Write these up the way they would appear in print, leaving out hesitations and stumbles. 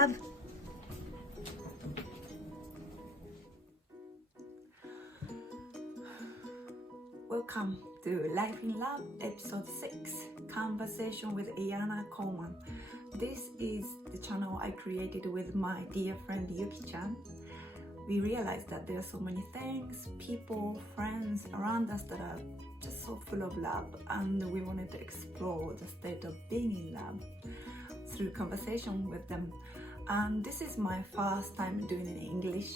Love. Welcome to Life in Love, episode 6, Conversation with Ayanna Coleman. This is the channel I created with my dear friend Yuki-chan. We realized that there are so many things, people, friends around us that are just so full of love, and we wanted to explore the state of being in love through conversation with them. And this is my first time doing it in English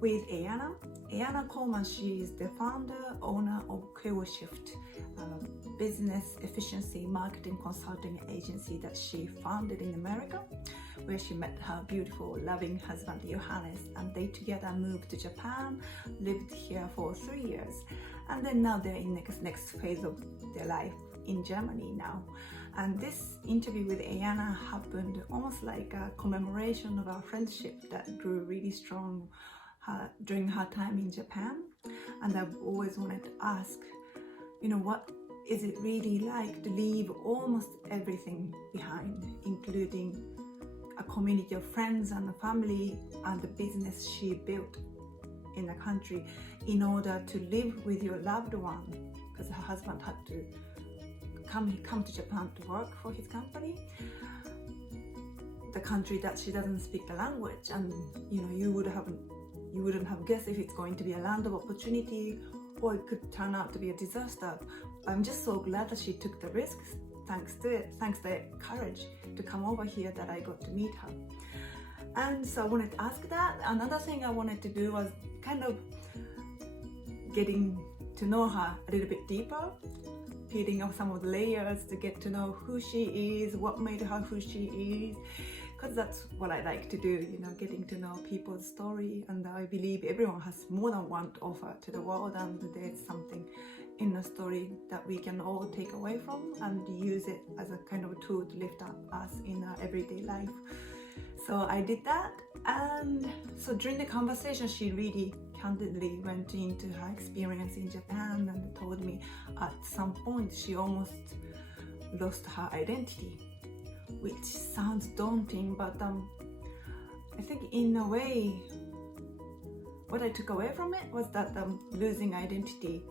with Ayanna. Ayanna Coleman, she is the founder, owner of Shift, a business efficiency marketing consulting agency that she founded in America, where she met her beautiful, loving husband Johannes, and they together moved to Japan, lived here for 3 years, and then now they're in next phase of their life in Germany now. And this interview with Ayanna happened almost like a commemoration of our friendship that grew really strong during her time in Japan. And I've always wanted to ask, what is it really like to leave almost everything behind, including a community of friends and a family and the business she built in the country, in order to live with your loved one, because her husband had to come to Japan to work for his company, the country that she doesn't speak the language. And you wouldn't have guessed if it's going to be a land of opportunity or it could turn out to be a disaster. I'm just so glad that she took the risks, thanks to the courage to come over here, that I got to meet her. And so I wanted to ask that. Another thing I wanted to do was kind of getting to know her a little bit deeper, peeling off some of the layers to get to know who she is, what made her who she is, because that's what I like to do, getting to know people's story. And I believe everyone has more than one to offer to the world, and there's something in the story that we can all take away from and use it as a kind of a tool to lift up us in our everyday life. So I did that, and so during the conversation she really candidly went into her experience in Japan and told me at some point she almost lost her identity, which sounds daunting, but I think in a way what I took away from it was that losing identity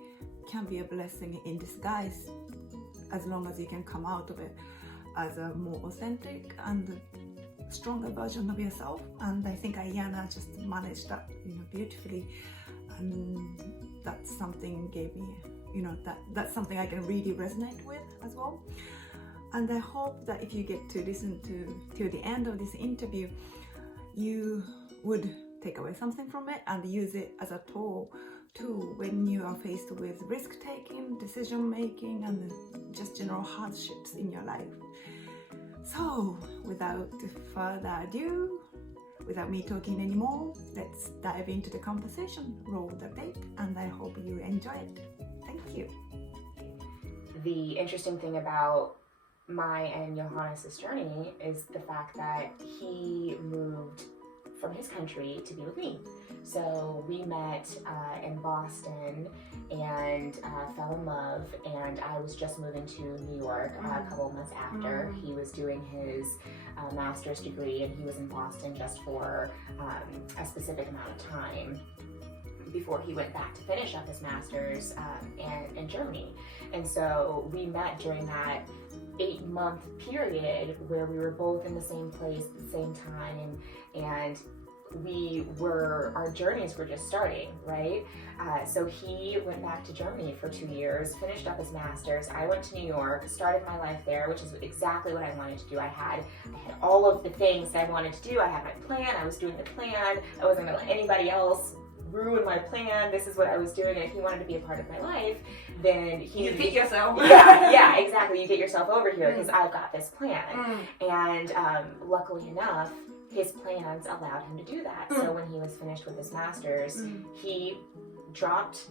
can be a blessing in disguise, as long as you can come out of it as a more authentic and stronger version of yourself. And I think Ayanna just managed that beautifully, and that's something gave me that's something I can really resonate with as well. And I hope that if you get to listen to the end of this interview, you would take away something from it and use it as a tool when you are faced with risk-taking, decision-making, and just general hardships in your life. So without further ado, without me talking anymore, let's dive into the conversation. Roll the tape, and I hope you enjoy it. Thank you. The interesting thing about my and Johannes' journey is the fact that he moved from his country to be with me. So we met in Boston and fell in love, and I was just moving to New York a couple of months after. He was doing his master's degree, and he was in Boston just for a specific amount of time before he went back to finish up his master's in Germany. And so we met during that 8-month period where we were both in the same place at the same time, and our journeys were just starting, right? So he went back to Germany for 2 years, finished up his master's. I went to New York, started my life there, which is exactly what I wanted to do. I had all of the things that I wanted to do. I had my plan, I was doing the plan, I wasn't gonna let anybody else ruin my plan. This is what I was doing, and if he wanted to be a part of my life, then you get yourself. yeah, exactly. You get yourself over here because I've got this plan. And luckily enough, his plans allowed him to do that. So when he was finished with his master's, he dropped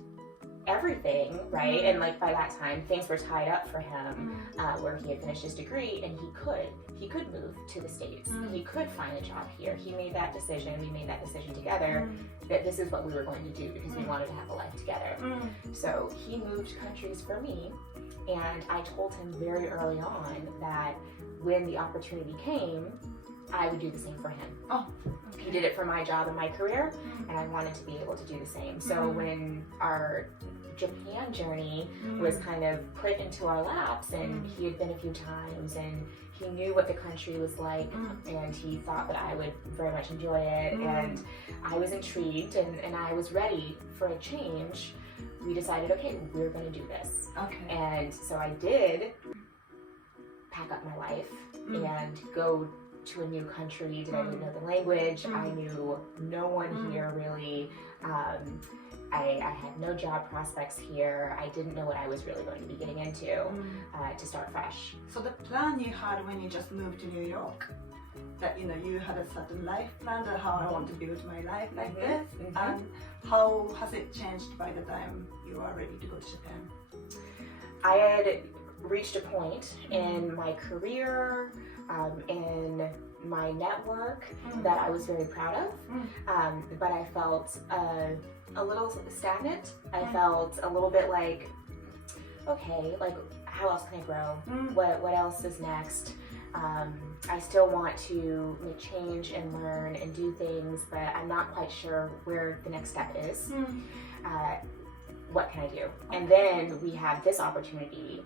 everything, right? And like by that time, things were tied up for him, where he had finished his degree, and he could move to the States. He could find a job here. He made that decision. We made that decision together that this is what we were going to do because we wanted to have a life together. So he moved countries for me, and I told him very early on that when the opportunity came I would do the same for him. Oh, He did it for my job and my career, and I wanted to be able to do the same. So when our Japan journey was kind of put into our laps, and he had been a few times, and he knew what the country was like, and he thought that I would very much enjoy it, and I was intrigued, and I was ready for a change. We decided, okay, we're going to do this. Okay. And so I did pack up my life and go to a new country. Did I didn't know the language? I knew no one here really. I had no job prospects here. I didn't know what I was really going to be getting into to start fresh. So the plan you had when you just moved to New York, that you had a certain life plan, that how I want to build my life like this, and how has it changed by the time you are ready to go to Japan? I had reached a point in my career, in my network, that I was very proud of, but I felt a little stagnant. I felt a little bit like, okay, like how else can I grow? What else is next? I still want to make change and learn and do things, but I'm not quite sure where the next step is. What can I do? And then we had this opportunity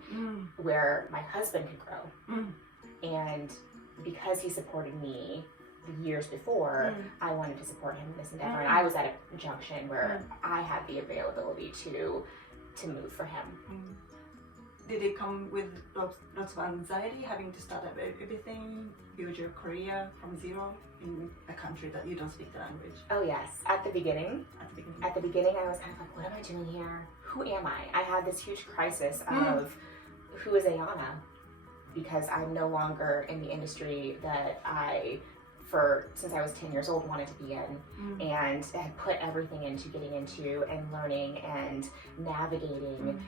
where my husband could grow. And because he supported me the years before, I wanted to support him in this endeavor. And I was at a junction where I had the availability to move for him. Did it come with lots of anxiety, having to start everything, build your career from zero in a country that you don't speak the language? Oh yes, at the beginning. At the beginning I was kind of like, what am I doing here? Who am I? I had this huge crisis of who is Ayanna? Because I'm no longer in the industry that since I was 10 years old, wanted to be in, and had put everything into getting into and learning and navigating,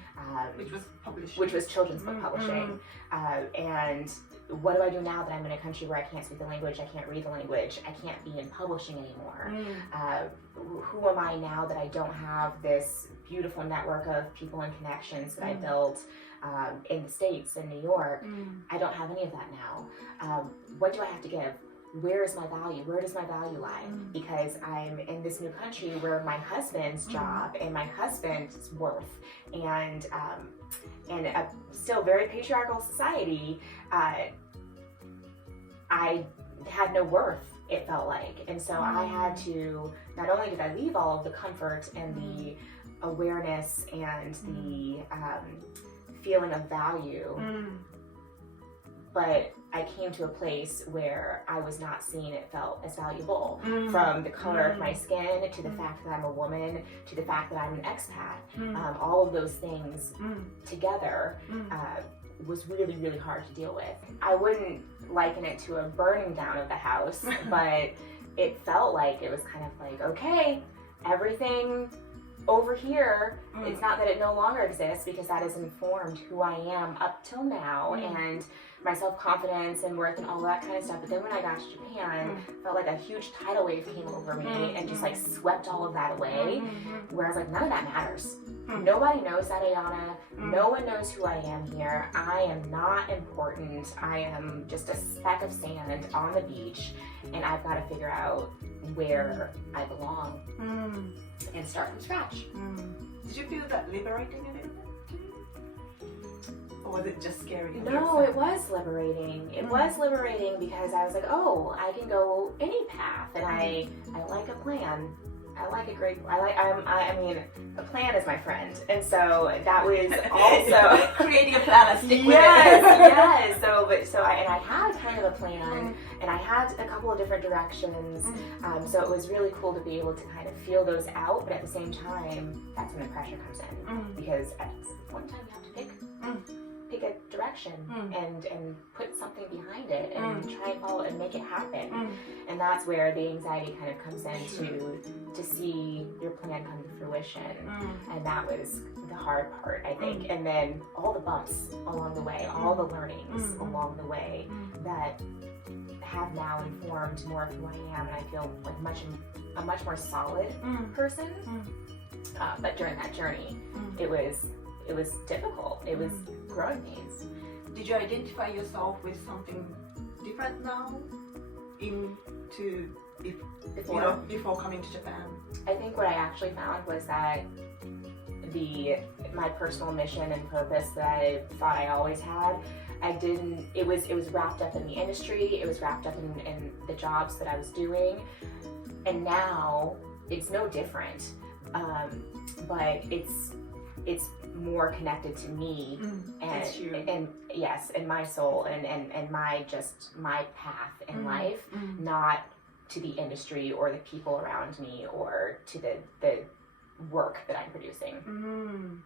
which was children's book publishing. And what do I do now that I'm in a country where I can't speak the language, I can't read the language, I can't be in publishing anymore? Who am I now that I don't have this beautiful network of people and connections that I built in the States, in New York? I don't have any of that now. What do I have to give? Where is my value? Where does my value lie? Because I'm in this new country where my husband's job and my husband's worth, and a still very patriarchal society, I had no worth, it felt like. And so I had to, not only did I leave all of the comfort and the awareness and the feeling of value, but I came to a place where I was not seen, it felt as valuable. From the color of my skin, to the fact that I'm a woman, to the fact that I'm an expat. All of those things together was really, really hard to deal with. I wouldn't liken it to a burning down of the house, but it felt like it was kind of like, okay, everything over here, it's not that it no longer exists, because that has informed who I am up till now, and my self-confidence and worth and all that kind of stuff. But then when I got to Japan, felt like a huge tidal wave came over me and just like swept all of that away, where I was like, none of that matters. Nobody knows that Ayanna. No one knows who I am here. I am not important. I am just a speck of sand on the beach, and I've got to figure out where I belong and start from scratch. Did you feel that liberating a little bit? Or was it just scary? No, it was liberating. It was liberating because I was like, oh, I can go any path, and I like a plan. I like a great. I mean, a plan is my friend, and so that was also creating a plan. Stick with it. Yes. So I had kind of a plan, and I had a couple of different directions. So it was really cool to be able to kind of feel those out, but at the same time, that's when the pressure comes in, because at one time you have to pick a direction and put something behind it and try and follow it and make it happen. And that's where the anxiety kind of comes in to see your plan come to fruition. And that was the hard part, I think. And then all the bumps along the way, all the learnings along the way that have now informed more of who I am, and I feel like a much more solid person. But during that journey, it was difficult. It was growing pains. Did you identify yourself with something different now into before coming to Japan? I think what I actually found was that my personal mission and purpose that I thought I always had, it was wrapped up in the industry, it was wrapped up in the jobs that I was doing, and now it's no different, but it's more connected to me and yes, and my soul and my path in life, not to the industry or the people around me or to the work that I'm producing.